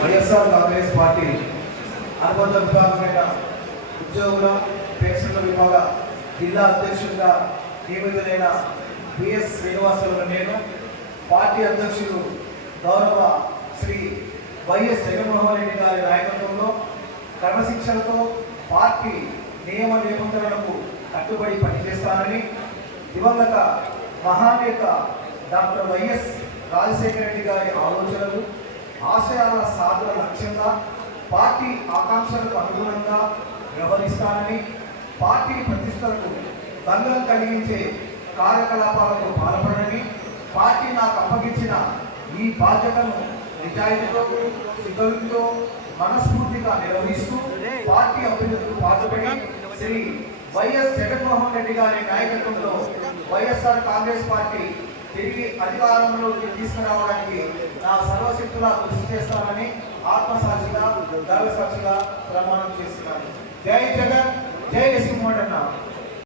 YSR Congress party అనుబంధ విభాగమైన ఉద్యోగుల పెన్షన్ల విభాగ జిల్లా అధ్యక్షుడిగా నియమితులైన బిఎస్ శ్రీనివాసరావు నేను. పార్టీ అధ్యక్షుడు గౌరవ శ్రీ వైఎస్ జగన్మోహన్ రెడ్డి గారి నాయకత్వంలో క్రమశిక్షణతో పార్టీ నియమ నిబంధనలకు కట్టుబడి పనిచేస్తానని దివంగత మహానేత డాక్టర్ వైఎస్ రాజశేఖర రెడ్డి గారి ఆలోచనలు ఆశయాల సాధన లక్ష్యంగా పార్టీ ఆకాంక్షలకు అనుగుణంగా వ్యవహరిస్తానని పార్టీ ప్రతిష్టలకు భంగం కలిగించే కార్యకలాపాలకు పాల్పడని పార్టీ నాకు అప్పగించిన ఈ బాధ్యతను నిజాయితీతో సిద్ధంతో మనస్ఫూర్తిగా నిర్వహిస్తూ పార్టీ అభివృద్ధికి పాటుపడి శ్రీ వైఎస్ జగన్మోహన్ రెడ్డి గారి నాయకత్వంలో వైఎస్ఆర్ కాంగ్రెస్ పార్టీ తిరిగి అధికారంలోకి తీసుకురావడానికి నా సర్వశక్తులా కృషి చేస్తానని ఆత్మసాక్షిగా సాక్షిగా ప్రమాణం చేస్తున్నాను. జై జగన్ జై సింహమన్న